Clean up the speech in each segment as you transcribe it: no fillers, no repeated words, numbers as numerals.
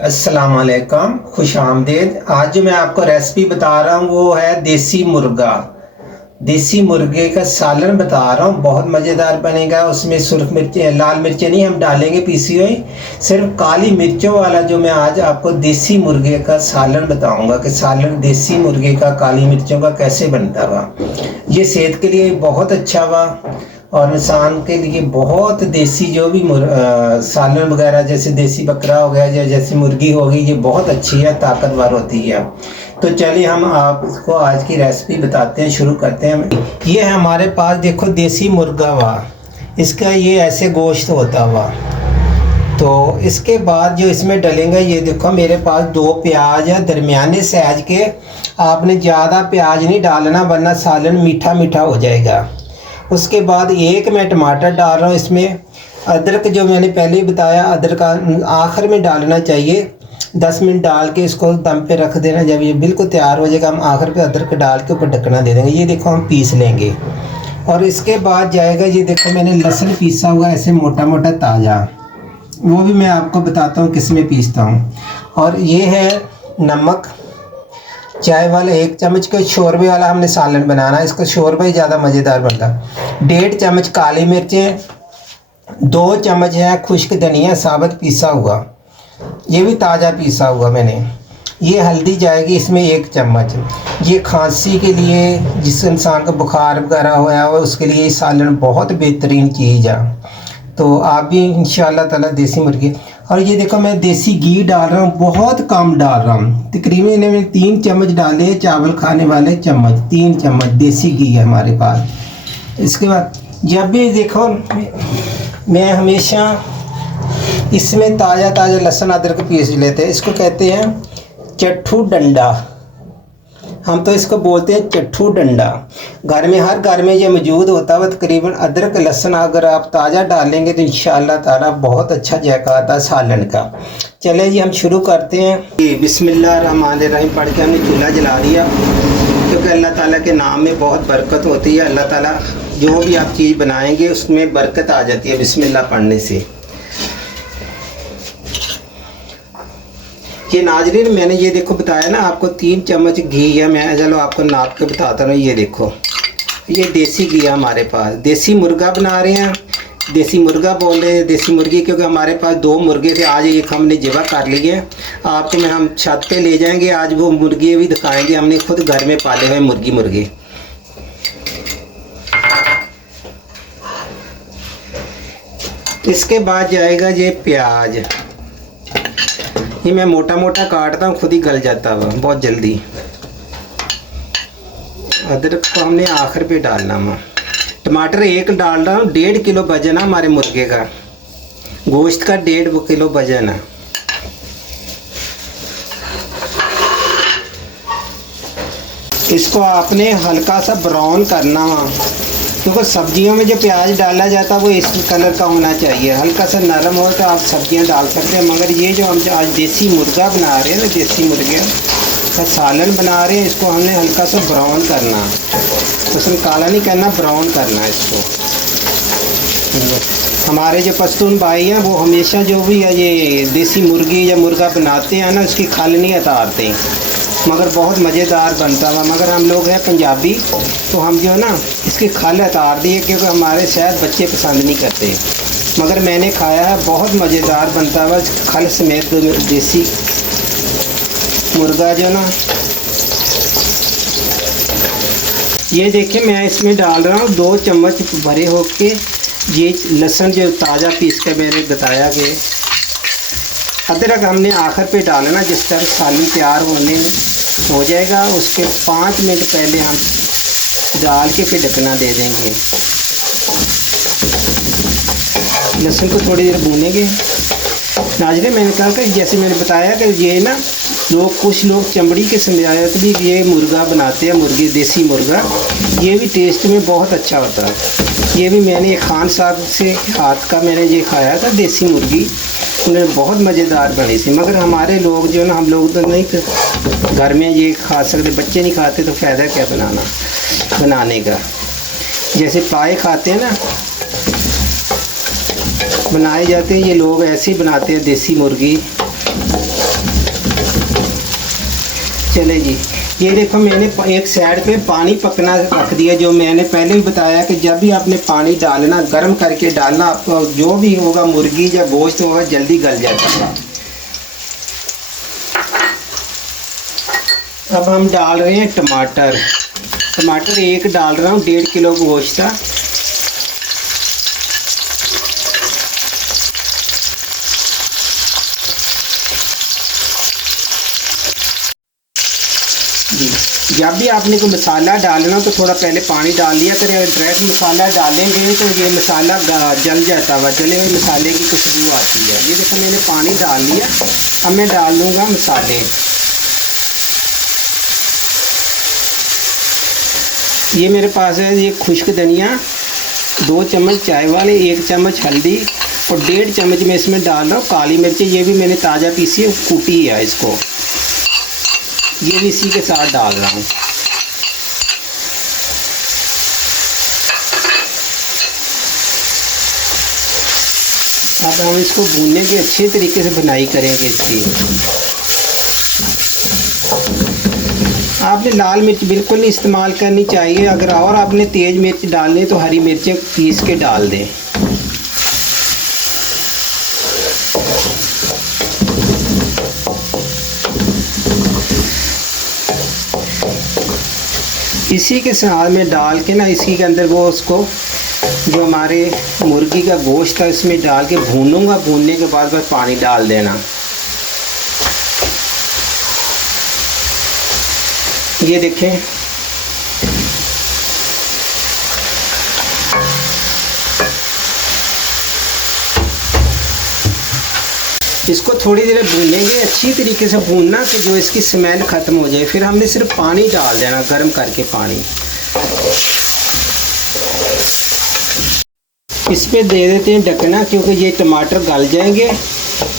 अस्सलाम वालेकुम, खुश आमदीद। आज जो मैं आपको रेसिपी बता रहा हूँ वो है देसी मुर्गा। देसी मुर्गे का सालन बता रहा हूँ, बहुत मज़ेदार बनेगा। उसमें सुर्ख मिर्चें, लाल मिर्चें नहीं हम डालेंगे पीसी हुई, सिर्फ काली मिर्चों वाला जो मैं आज आपको देसी मुर्गे का सालन बताऊंगा कि सालन देसी मुर्गे का काली मिर्चों का कैसे बनता हुआ। ये सेहत के लिए बहुत अच्छा हुआ और इंसान के लिए बहुत देसी जो भी सालन वगैरह जैसे देसी बकरा हो गया या जैसी मुर्गी होगी, ये बहुत अच्छी है, ताकतवर होती है। तो चलिए हम आपको आज की रेसिपी बताते हैं, शुरू करते हैं। ये है हमारे पास, देखो देसी मुर्गा हुआ, इसका ये ऐसे गोश्त होता हुआ। तो इसके बाद जो इसमें डलेंगे, ये देखो मेरे पास 2 प्याज है दरमियाने साइज के। आपने ज़्यादा प्याज नहीं डालना वरना सालन मीठा मीठा हो जाएगा। उसके बाद 1 मैं टमाटर डाल रहा हूँ इसमें। अदरक जो मैंने पहले ही बताया, अदरक आखिर में डालना चाहिए। 10 मिनट डाल के इसको दम पे रख देना। जब ये बिल्कुल तैयार हो जाएगा हम आखिर पे अदरक डाल के ऊपर ढकना दे देंगे। ये देखो हम पीस लेंगे। और इसके बाद जाएगा, ये देखो मैंने लहसुन पीसा हुआ ऐसे मोटा मोटा ताज़ा, वो भी मैं आपको बताता हूँ किस में पीसता हूँ। और ये है नमक, चाय वाला 1 चम्मच के। शोरबे वाला हमने सालन बनाना है, इसका शोरबा ही ज़्यादा मज़ेदार बनता है। 1.5 चम्मच काली मिर्चें, 2 चम्मच है खुश्क धनिया साबुत पीसा हुआ, ये भी ताज़ा पीसा हुआ मैंने। ये हल्दी जाएगी इसमें 1 चम्मच। ये खांसी के लिए, जिस इंसान का बुखार वगैरह होया हुआ उसके लिए ये सालन बहुत बेहतरीन चीज़ है। तो आप भी इंशाल्लाह ताला देसी मुर्गी। और ये देखो मैं देसी घी डाल रहा हूँ, बहुत कम डाल रहा हूँ, तकरीबन मैंने 3 चम्मच डाले हैं, चावल खाने वाले चम्मच, 3 चम्मच देसी घी है हमारे पास। इसके बाद जब भी देखो मैं हमेशा इसमें ताज़ा ताज़ा लहसुन अदरक पीस लेते हैं। इसको कहते हैं चट्ठू डंडा, हम तो इसको बोलते हैं चट्ठू डंडा। घर में, हर घर में ये मौजूद होता है तकरीबन। अदरक लहसुन अगर आप ताज़ा डालेंगे तो इंशाअल्लाह ताला बहुत अच्छा जायका आता है सालन का। चले जी हम शुरू करते हैं। ये बिस्मिल्लाहिर्रहमानिर्रहीम पढ़ के हमने चूल्हा जला दिया, क्योंकि अल्लाह ताला के नाम में बहुत बरकत होती है। अल्लाह ताला जो भी आप चीज़ बनाएंगे उसमें बरकत आ जाती है बिस्मिल्लाह पढ़ने से। ये नाज़रीन मैंने ये देखो बताया ना आपको 3 चम्मच घी है। मैं चलो आपको नाप के बताता हूँ। ये देखो ये देसी घी है हमारे पास। देसी मुर्गा बना रहे हैं, देसी मुर्गा बोल रहे हैं, देसी मुर्गी, क्योंकि हमारे पास 2 मुर्गे थे। आज एक हमने ज़िबा कर लिए हैं। आपको मैं हम छत पे ले जाएंगे, आज वो मुर्गी भी दिखाएंगे। हमने खुद घर में पाले हुए मुर्गे। इसके बाद जाएगा ये प्याज, ये मैं मोटा मोटा काटता हूँ, खुद ही गल जाता हुआ बहुत जल्दी। अदरक को हमने आखिर पे डालना है। टमाटर 1 डाल रहा हूँ। 1.5 किलो वजन है हमारे मुर्गे का, गोश्त का 1.5 किलो वजन है। इसको आपने हल्का सा ब्राउन करना है, क्योंकि सब्जियों में जो प्याज डाला जाता है वो इस कलर का होना चाहिए। हल्का सा नरम हो तो आप सब्जियां डाल सकते हैं, मगर ये जो हम आज देसी मुर्गा बना रहे हैं ना, देसी मुर्गे का सालन बना रहे हैं, इसको हमने हल्का सा ब्राउन करना, उसमें काला नहीं करना, ब्राउन करना है इसको। हमारे जो पश्तून भाई हैं वो हमेशा जो भी है ये देसी मुर्गी या मुर्गा बनाते हैं ना, उसकी खल नहीं उतारते, मगर बहुत मज़ेदार बनता हुआ। मगर हम लोग हैं पंजाबी, तो हम जो है ना इसकी खल उतार दिए, क्योंकि हमारे शायद बच्चे पसंद नहीं करते। मगर मैंने खाया है, बहुत मज़ेदार बनता हुआ खल समेत देसी मुर्गा जो ना। ये देखिए मैं इसमें डाल रहा हूँ 2 चम्मच भरे होके ये लहसुन जो ताज़ा पीस के मैंने बताया कि अदरक हमने आखिर पे डालना, जिस तरह सालन तैयार होने में हो जाएगा उसके 5 मिनट पहले हम डाल के फिर ढकना दे देंगे। लहसुन को थोड़ी देर भूनेंगे। नाज़रीन मैंने कहा कि जैसे मैंने बताया कि ये ना कुछ लोग चमड़ी के समेत भी ये मुर्गा बनाते हैं, मुर्गी देसी मुर्गा, ये भी टेस्ट में बहुत अच्छा होता है। ये भी मैंने खान साहब से हाथ का मैंने ये खाया था देसी मुर्गी, उन्हें बहुत मज़ेदार बनी थी। मगर हमारे लोग जो ना, हम लोग तो नहीं घर में ये खा सकते, बच्चे नहीं खाते, तो फ़ायदा क्या बनाने का। जैसे पाए खाते हैं ना, बनाए जाते हैं, ये लोग ऐसे ही बनाते हैं देसी मुर्गी। चले जी, ये देखो मैंने एक साइड पे पानी पकना रख दिया। जो मैंने पहले ही बताया कि जब भी आपने पानी डालना गर्म करके डालना, आपको जो भी होगा मुर्गी या गोश्त होगा जल्दी गल जाता है। अब हम डाल रहे हैं टमाटर। टमाटर एक डाल रहा हूँ, 1.5 किलो गोश्त था। जब भी आपने को मसाला डालना तो थोड़ा पहले पानी डाल लिया करें। अगर डायरेक्ट मसाला डालेंगे तो ये मसाला जल जाता है, जले हुए मसाले की खुशबू आती है। ये देखो मैंने पानी डाल लिया। अब मैं डाल दूँगा मसाले। ये मेरे पास है ये खुश्क धनिया 2 चम्मच चाय वाले, 1 चम्मच हल्दी और 1.5 चम्मच मैं इसमें डाल रहा हूँ काली मिर्ची। ये भी मैंने ताज़ा पीसी है, कूटी है इसको, ये भी इसी के साथ डाल रहा हूँ। अब हम इसको भूनने के अच्छे तरीके से बुनाई करेंगे इसकी। आपने लाल मिर्च बिल्कुल नहीं इस्तेमाल करनी चाहिए। अगर और आपने तेज़ मिर्च डालनी तो हरी मिर्चें पीस के डाल दें। इसी के साथ में डाल के ना इसी के अंदर वो उसको जो हमारे मुर्गी का गोश्त है इसमें डाल के भूनूंगा। भूनने के बाद बस पानी डाल देना। ये देखें, इसको थोड़ी देर भूनेंगे, अच्छी तरीके से भूनना कि जो इसकी स्मेल ख़त्म हो जाए। फिर हमने सिर्फ पानी डाल देना, गर्म करके पानी। इस पे दे देते हैं ढकना, क्योंकि ये टमाटर गल जाएंगे।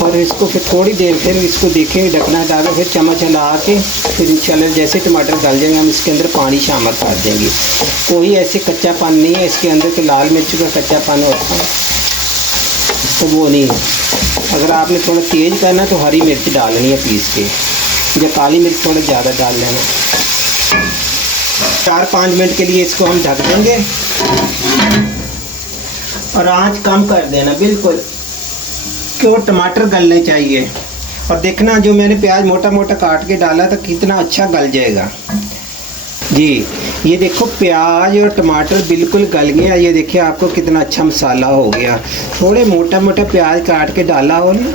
और इसको फिर थोड़ी देर फिर इसको देखेंगे, ढकना हटा के फिर चम्मच हिला के फिर इंशाल्लाह जैसे टमाटर गल जाएंगे हम इसके अंदर पानी शामिल कर देंगे। कोई ऐसे कच्चापन नहीं है इसके अंदर कि लाल मिर्च का कच्चापन होता है, तो वो नहीं है। अगर आपने थोड़ा तेज़ करना तो हरी मिर्च डालनी है पीस के, या काली मिर्च थोड़ा ज़्यादा डाल लेना। 4-5 मिनट के लिए इसको हम ढक देंगे और आंच कम कर देना बिल्कुल, क्यों टमाटर गलने चाहिए। और देखना जो मैंने प्याज मोटा मोटा काट के डाला था कितना अच्छा गल जाएगा जी। ये देखो प्याज और टमाटर बिल्कुल गल गया। ये देखिए आपको कितना अच्छा मसाला हो गया। थोड़े मोटा मोटा प्याज काट के डाला हो ना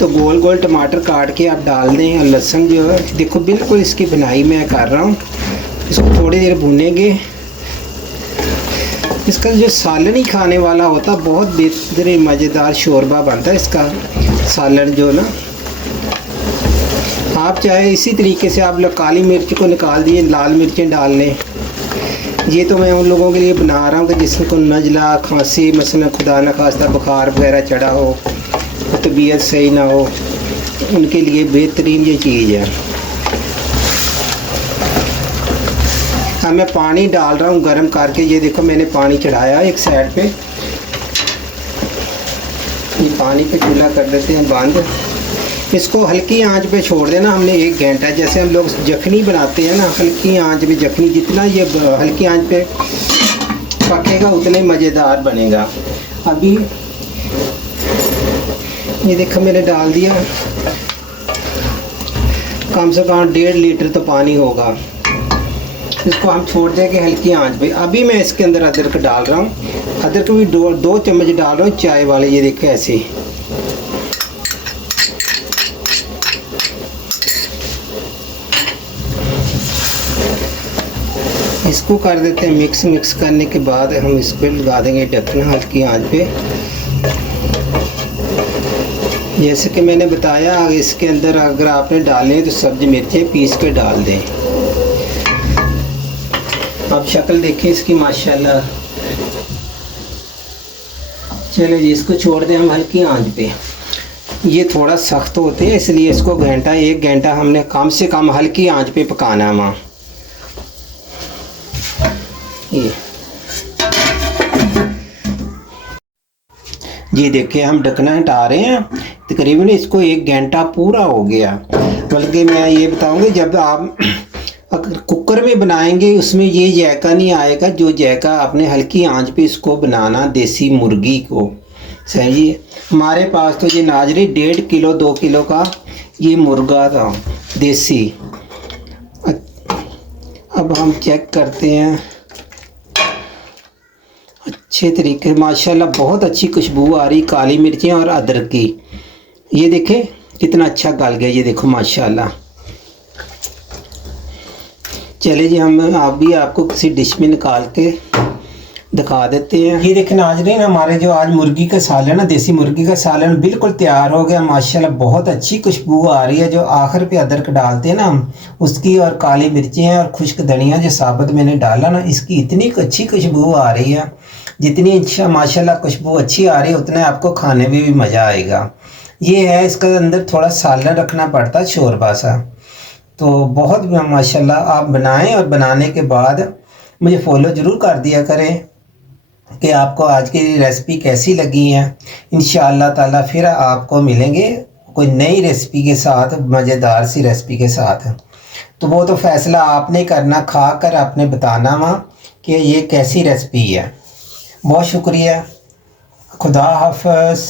तो गोल गोल टमाटर काट के आप डाल दें। और लहसुन जो है देखो बिल्कुल इसकी बुनाई मैं कर रहा हूँ। इसको थोड़ी देर भूनेंगे। इसका जो सालन ही खाने वाला होता बहुत बेहतरीन मज़ेदार शोरबा बनता है इसका सालन जो ना। आप चाहे इसी तरीके से आप लोग काली मिर्च को निकाल दिए, लाल मिर्चें डाल लें। ये तो मैं उन लोगों के लिए बना रहा हूँ कि जिसको नज़ला खांसी मसलन खुदा न खास्ता बुखार वगैरह चढ़ा हो, तबीयत सही ना हो, उनके लिए बेहतरीन ये चीज़ है। अब मैं पानी डाल रहा हूँ गर्म करके। ये देखो मैंने पानी चढ़ाया एक साइड पे। ये पानी पे चूल्हा कर देते हैं बंद। इसको हल्की आंच पे छोड़ देना हमने 1 घंटा। जैसे हम लोग जखनी बनाते हैं ना, हल्की आंच पे जखनी, जितना ये हल्की आंच पे पकेगा उतना ही मज़ेदार बनेगा। अभी ये देखो मैंने डाल दिया, कम से कम 1.5 लीटर तो पानी होगा। इसको हम छोड़ देंगे हल्की आंच पे। अभी मैं इसके अंदर अदरक डाल रहा हूँ। अदरक भी 2 चम्मच डाल रहा हूँ चाय वाले। ये देखो ऐसे इसको कर देते हैं मिक्स। मिक्स करने के बाद हम इस पर लगा देंगे ढकना हल्की आंच पे। जैसे कि मैंने बताया इसके अंदर अगर आपने डालें तो सब्ज़ी मिर्चें पीस के डाल दें। आप शक्ल देखें इसकी माशाल्लाह। चलो जी इसको छोड़ दें हम हल्की आंच पे। ये थोड़ा सख्त होते हैं इसलिए इसको 1 घंटा हमने कम से कम हल्की आंच पे पकाना है। माँ ये देखिए हम ढकना हटा रहे हैं, तकरीबन इसको 1 घंटा पूरा हो गया। बल्कि मैं ये बताऊंगी, जब आप अगर कुकर में बनाएंगे उसमें ये जायका नहीं आएगा जो जायका आपने हल्की आंच पे इसको बनाना देसी मुर्गी को। सही है। हमारे पास तो ये नाजरी 1.5 किलो 2 किलो का ये मुर्गा था देसी। अब हम चेक करते हैं अच्छे तरीके, माशाल्लाह बहुत अच्छी खुशबू आ रही, काली मिर्चें और अदरक की। ये देखें कितना अच्छा गल गया, ये देखो माशाल्लाह। चले जी हम आप भी आपको किसी डिश में निकाल के दिखा देते हैं। ये देखें नाज़रीन, हमारे जो आज मुर्गी का सालन है, देसी मुर्गी का सालन बिल्कुल तैयार हो गया माशाल्लाह। बहुत अच्छी खुशबू आ रही है। जो आखिर पे अदरक डालते हैं ना हम उसकी, और काली मिर्चें हैं और खुश्क धनिया जो साबुत मैंने डाला ना, इसकी इतनी अच्छी खुशबू आ रही है। जितनी अच्छा माशाल्लाह खुशबू अच्छी आ रही है उतने आपको खाने में भी मज़ा आएगा। ये है, इसके अंदर थोड़ा सालन रखना पड़ता है, शोरबा सा। तो बहुत माशाल्लाह आप बनाएं, और बनाने के बाद मुझे फॉलो ज़रूर कर दिया करें कि आपको आज की रेसिपी कैसी लगी है। इंशाअल्लाह ताला फिर आपको मिलेंगे कोई नई रेसिपी के साथ, मज़ेदार सी रेसिपी के साथ। तो वो तो फ़ैसला आपने करना, खा कर आपने बताना वहाँ कि ये कैसी रेसिपी है। बहुत शुक्रिया। खुदा हाफ़िज़।